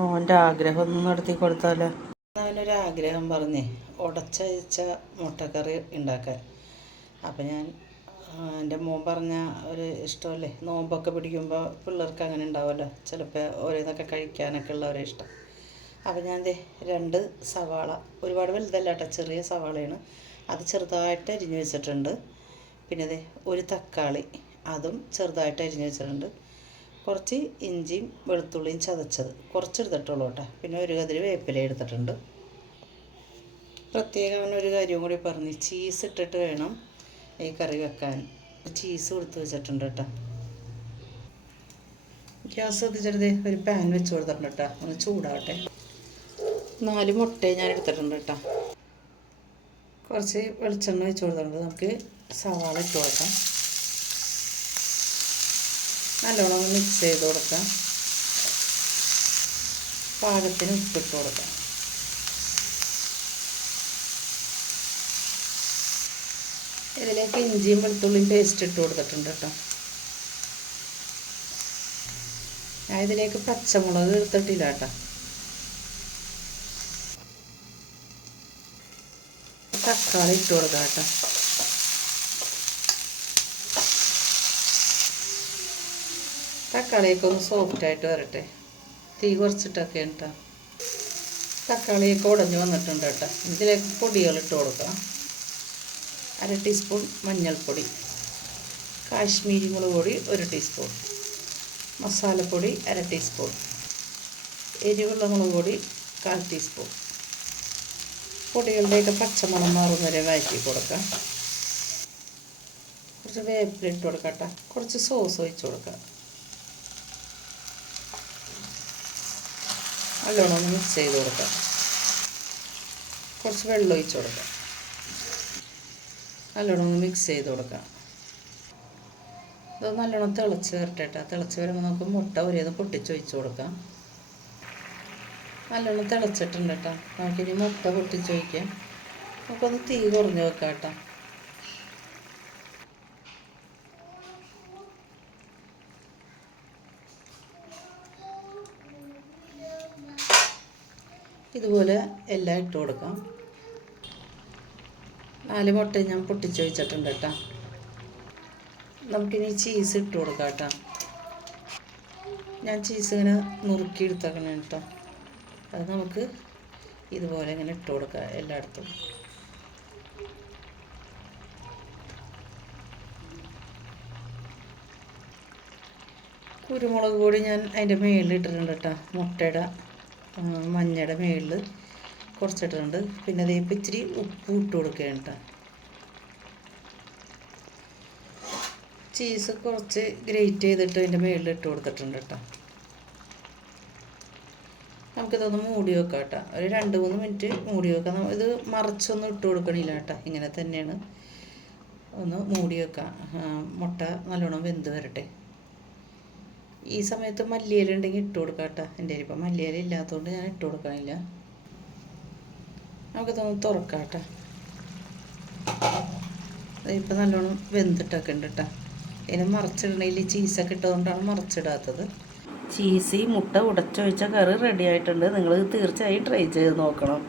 മോൻ്റെ ആഗ്രഹം ഒന്ന് നടത്തി കൊടുത്താലോ? അവനൊരു ആഗ്രഹം പറഞ്ഞേ ഉടച്ചയച്ച മുട്ടക്കറി ഉണ്ടാക്കാൻ. അപ്പം ഞാൻ എൻ്റെ മോൻ പറഞ്ഞ ഒരു ഇഷ്ടമല്ലേ, നോമ്പൊക്കെ പിടിക്കുമ്പോൾ പിള്ളേർക്ക് അങ്ങനെ ഉണ്ടാവുമല്ലോ, ചിലപ്പോൾ ഓരോന്നൊക്കെ കഴിക്കാനൊക്കെ ഉള്ള ഒരു ഇഷ്ടം. അപ്പം ഞാൻ രണ്ട് സവാള, ഒരുപാട് വലുതല്ല കേട്ടോ, ചെറിയ സവാളയാണ്, അത് ചെറുതായിട്ട് അരിഞ്ഞ് വെച്ചിട്ടുണ്ട്. പിന്നെ ഒരു തക്കാളി, അതും ചെറുതായിട്ട് അരിഞ്ഞ് വെച്ചിട്ടുണ്ട്. കുറച്ച് ഇഞ്ചിയും വെളുത്തുള്ളിയും ചതച്ചത് കുറച്ചെടുത്തിട്ടുള്ളൂ കേട്ടോ. പിന്നെ ഒരു കതിരി വേപ്പില എടുത്തിട്ടുണ്ട്. പ്രത്യേകം അവനൊരു കാര്യം കൂടി പറഞ്ഞ്, ചീസ് ഇട്ടിട്ട് വേണം ഈ കറി വെക്കാൻ. ചീസ് കൊടുത്ത് വെച്ചിട്ടുണ്ട് കേട്ടോ. ഗ്യാസ് കത്തിച്ചെടുത്ത് ഒരു പാൻ വെച്ച് കൊടുത്തിട്ടുണ്ട് കേട്ടോ, ഒന്ന് ചൂടാവട്ടെ. 4 മുട്ടയും ഞാൻ എടുത്തിട്ടുണ്ട് കേട്ടോ. കുറച്ച് വെളിച്ചെണ്ണ വെച്ച് കൊടുത്തിട്ടുണ്ട്. നമുക്ക് സവാള ഇട്ട് കൊടുക്കാം. നല്ലോണം ഒന്ന് മിക്സ് ചെയ്ത് കൊടുക്കാം. പാകത്തിന് ഉപ്പിട്ട് കൊടുക്കാം. ഇതിലേക്ക് ഇഞ്ചിയും വെളുത്തുള്ളിയും പേസ്റ്റ് ഇട്ട് കൊടുത്തിട്ടുണ്ട് കേട്ടോ. ഞാൻ ഇതിലേക്ക് പച്ചമുളക് എടുത്തിട്ടില്ല കേട്ടോ. തക്കാളി ഇട്ട് കൊടുക്കാം കേട്ടോ. തക്കാളിയൊക്കെ ഒന്ന് സോഫ്റ്റായിട്ട് വരട്ടെ. തീ കുറച്ചിട്ടൊക്കെ കേട്ടോ. തക്കാളിയൊക്കെ ഉടഞ്ഞ് വന്നിട്ടുണ്ട് കേട്ടോ. ഇതിലേക്ക് പൊടികൾ ഇട്ട് കൊടുക്കാം. 1/2 ടീസ്പൂൺ മഞ്ഞൾപ്പൊടി, കാശ്മീരി മുളക് പൊടി 1 ടീസ്പൂൺ, മസാലപ്പൊടി 1/2 ടീസ്പൂൺ, എരിവുള്ള മുളക് പൊടി 1/4 ടീസ്പൂൺ. പൊടികളുടെയൊക്കെ പച്ചമണം മാറുന്ന വരെ വഴറ്റി കൊടുക്കാം. കുറച്ച് വേപ്പില ഇട്ട് കൊടുക്കാം കേട്ടോ. കുറച്ച് സോസ് ഒഴിച്ച് കൊടുക്കാം. നല്ലോണം ഒന്ന് മിക്സ് ചെയ്ത് കൊടുക്കാം. കുറച്ച് വെള്ളം ഒഴിച്ച് കൊടുക്കാം. നല്ലോണം ഒന്ന് മിക്സ് ചെയ്ത് കൊടുക്കാം. ഇത് നല്ലോണം തിളച്ച് വരട്ടെ കേട്ടോ. തിളച്ച് വരുമ്പോൾ നമുക്ക് മുട്ട ഒരേത് പൊട്ടിച്ചൊഴിച്ച് കൊടുക്കാം. നല്ലോണം തിളച്ചിട്ടുണ്ട് കേട്ടോ. നമുക്കിനി മുട്ട പൊട്ടിച്ചൊഴിക്കാം. നമുക്കൊന്ന് തീ കുറഞ്ഞ് വെക്കാം കേട്ടോ. ഇതുപോലെ എല്ലാം ഇട്ട് കൊടുക്കാം. 4 മുട്ട ഞാൻ പൊട്ടിച്ച് വെച്ചിട്ടുണ്ട് കേട്ടോ. നമുക്കിനി ചീസ് ഇട്ട് കൊടുക്കാം കേട്ടോ. ഞാൻ ചീസ് ഇങ്ങനെ നുറുക്കി എടുത്തേക്കണം കേട്ടോ. അത് നമുക്ക് ഇതുപോലെ ഇങ്ങനെ ഇട്ട് കൊടുക്കാം എല്ലായിടത്തും. കുരുമുളക് പൊടി ഞാൻ അതിൻ്റെ മുകളിൽ ഇട്ടിട്ടുണ്ട് കേട്ടോ. മുട്ടയുടെ മഞ്ഞയുടെ മുകളിൽ കുറച്ചിട്ടുണ്ട്. പിന്നെ അതേ ഇച്ചിരി ഉപ്പ് ഇട്ട് കൊടുക്കുകയാണ് കേട്ടോ. ചീസ് കുറച്ച് ഗ്രേറ്റ് ചെയ്തിട്ട് അതിൻ്റെ മുകളിൽ ഇട്ട് കൊടുത്തിട്ടുണ്ട് കേട്ടോ. നമുക്കിതൊന്ന് മൂടി വെക്കാം കേട്ടോ. ഒരു 2-3 മിനിറ്റ് മൂടി വെക്കാം. ഇത് മറിച്ചൊന്നും ഇട്ട് കൊടുക്കണില്ല കേട്ടോ. ഇങ്ങനെ തന്നെയാണ്. ഒന്ന് മൂടി വെക്കാം. മുട്ട നല്ലോണം വെന്ത് വരട്ടെ. ഈ സമയത്ത് മല്ലിയില ഉണ്ടെങ്കിൽ ഇട്ട് കൊടുക്കാം കേട്ടോ. എൻ്റെ ഇപ്പം മല്ലിയില ഇല്ലാത്തതുകൊണ്ട് ഞാൻ ഇട്ട് കൊടുക്കണില്ല. നമുക്കിതൊന്ന് തുറക്കാം കേട്ടോ. ഇപ്പം നല്ലോണം വെന്തിട്ടൊക്കെ ഉണ്ട് കേട്ടോ. ഇതിന് മറിച്ചിടണമെങ്കിൽ ചീസൊക്കെ ഇട്ടതുകൊണ്ടാണ് മറിച്ചിടാത്തത്. ചീസ് മുട്ട ഉടച്ചൊഴിച്ച കറി റെഡി ആയിട്ടുണ്ട്. നിങ്ങൾ തീർച്ചയായും ട്രൈ ചെയ്ത് നോക്കണം.